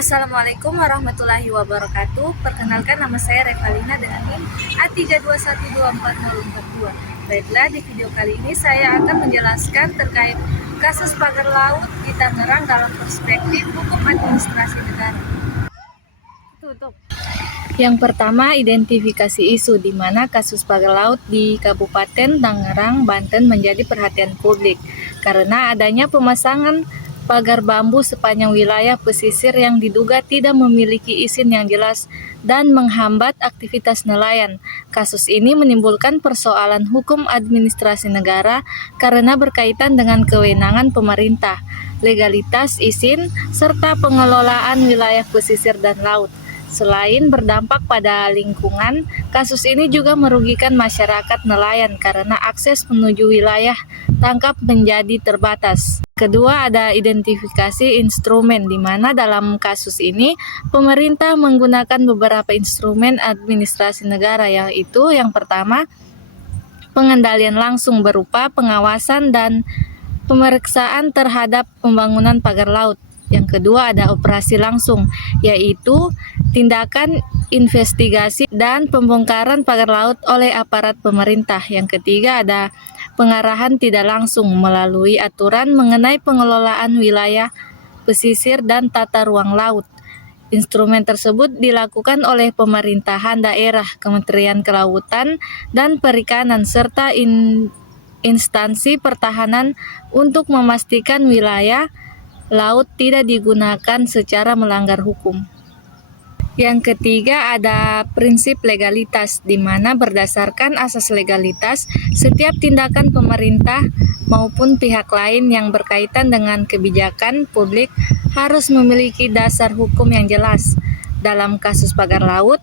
Assalamualaikum warahmatullahi wabarakatuh. Perkenalkan, nama saya Revalina dengan NIM A3212442. Baiklah, di video kali ini saya akan menjelaskan terkait kasus pagar laut di Tangerang dalam perspektif hukum administrasi negara. Tutup. Yang pertama, identifikasi isu di mana kasus pagar laut di Kabupaten Tangerang, Banten menjadi perhatian publik karena adanya pemasangan pagar bambu sepanjang wilayah pesisir yang diduga tidak memiliki izin yang jelas dan menghambat aktivitas nelayan. Kasus ini menimbulkan persoalan hukum administrasi negara karena berkaitan dengan kewenangan pemerintah, legalitas izin, serta pengelolaan wilayah pesisir dan laut. Selain berdampak pada lingkungan, kasus ini juga merugikan masyarakat nelayan karena akses menuju wilayah tangkap menjadi terbatas. Kedua, ada identifikasi instrumen, di mana dalam kasus ini pemerintah menggunakan beberapa instrumen administrasi negara, yaitu yang pertama, pengendalian langsung berupa pengawasan dan pemeriksaan terhadap pembangunan pagar laut. Yang kedua, ada operasi langsung, yaitu tindakan investigasi dan pembongkaran pagar laut oleh aparat pemerintah. Yang ketiga, ada pengarahan tidak langsung melalui aturan mengenai pengelolaan wilayah pesisir dan tata ruang laut. Instrumen tersebut dilakukan oleh pemerintahan daerah, Kementerian Kelautan dan Perikanan, serta instansi pertahanan untuk memastikan wilayah laut tidak digunakan secara melanggar hukum. Yang ketiga, ada prinsip legalitas, di mana berdasarkan asas legalitas, setiap tindakan pemerintah maupun pihak lain yang berkaitan dengan kebijakan publik harus memiliki dasar hukum yang jelas. Dalam kasus pagar laut,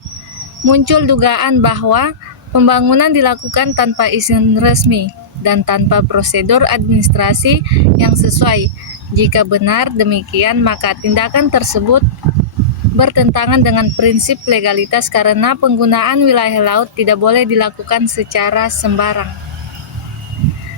muncul dugaan bahwa pembangunan dilakukan tanpa izin resmi dan tanpa prosedur administrasi yang sesuai. Jika benar demikian, maka tindakan tersebut bertentangan dengan prinsip legalitas karena penggunaan wilayah laut tidak boleh dilakukan secara sembarang.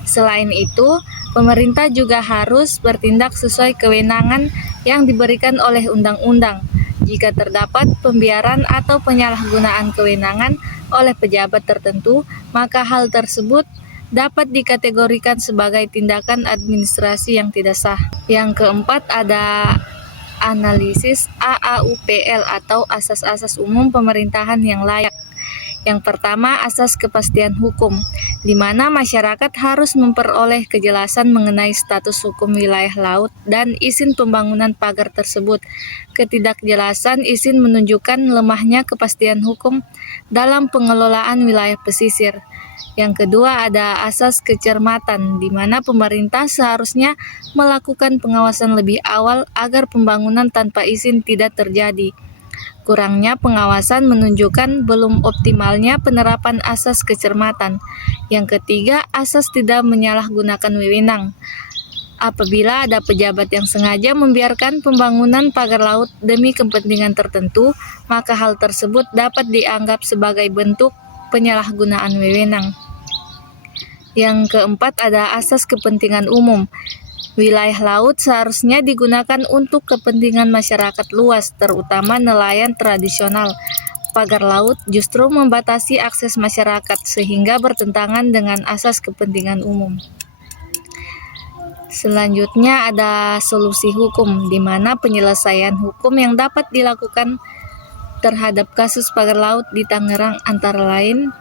Selain itu, pemerintah juga harus bertindak sesuai kewenangan yang diberikan oleh undang-undang. Jika terdapat pembiaran atau penyalahgunaan kewenangan oleh pejabat tertentu, maka hal tersebut dapat dikategorikan sebagai tindakan administrasi yang tidak sah. Yang keempat, ada analisis AAUPL atau asas-asas umum pemerintahan yang layak. Yang pertama, asas kepastian hukum, di mana masyarakat harus memperoleh kejelasan mengenai status hukum wilayah laut dan izin pembangunan pagar tersebut. Ketidakjelasan izin menunjukkan lemahnya kepastian hukum dalam pengelolaan wilayah pesisir. Yang kedua, ada asas kecermatan, di mana pemerintah seharusnya melakukan pengawasan lebih awal agar pembangunan tanpa izin tidak terjadi. Kurangnya pengawasan menunjukkan belum optimalnya penerapan asas kecermatan. Yang ketiga, asas tidak menyalahgunakan wewenang. Apabila ada pejabat yang sengaja membiarkan pembangunan pagar laut demi kepentingan tertentu, maka hal tersebut dapat dianggap sebagai bentuk penyalahgunaan wewenang. Yang keempat, ada asas kepentingan umum. Wilayah laut seharusnya digunakan untuk kepentingan masyarakat luas, terutama nelayan tradisional. Pagar laut justru membatasi akses masyarakat sehingga bertentangan dengan asas kepentingan umum. Selanjutnya, ada solusi hukum, di mana penyelesaian hukum yang dapat dilakukan terhadap kasus pagar laut di Tangerang antara lain: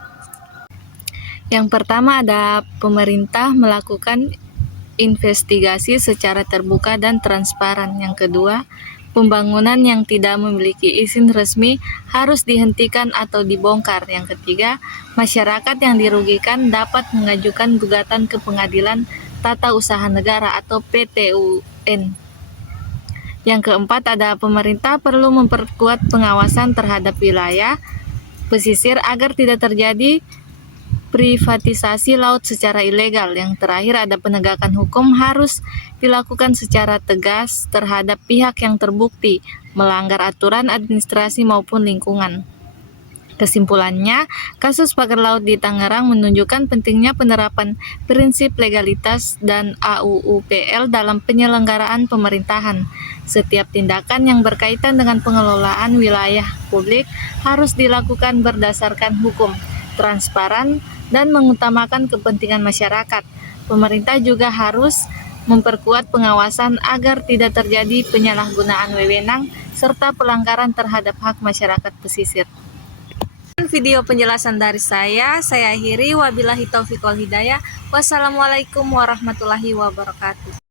yang pertama, ada pemerintah melakukan investigasi secara terbuka dan transparan. Yang kedua, pembangunan yang tidak memiliki izin resmi harus dihentikan atau dibongkar. Yang ketiga, masyarakat yang dirugikan dapat mengajukan gugatan ke Pengadilan Tata Usaha Negara atau PT-UN. Yang keempat, ada pemerintah perlu memperkuat pengawasan terhadap wilayah pesisir agar tidak terjadi privatisasi laut secara ilegal. Yang terakhir, ada penegakan hukum harus dilakukan secara tegas terhadap pihak yang terbukti melanggar aturan administrasi maupun lingkungan. Kesimpulannya, kasus pagar laut di Tangerang menunjukkan pentingnya penerapan prinsip legalitas dan AUUPL dalam penyelenggaraan pemerintahan, Setiap tindakan yang berkaitan dengan pengelolaan wilayah publik harus dilakukan berdasarkan hukum, transparan, dan mengutamakan kepentingan masyarakat. Pemerintah juga harus memperkuat pengawasan agar tidak terjadi penyalahgunaan wewenang serta pelanggaran terhadap hak masyarakat pesisir. Video penjelasan dari saya akhiri. Wabillahi taufiq wal hidayah. Wassalamualaikum warahmatullahi wabarakatuh.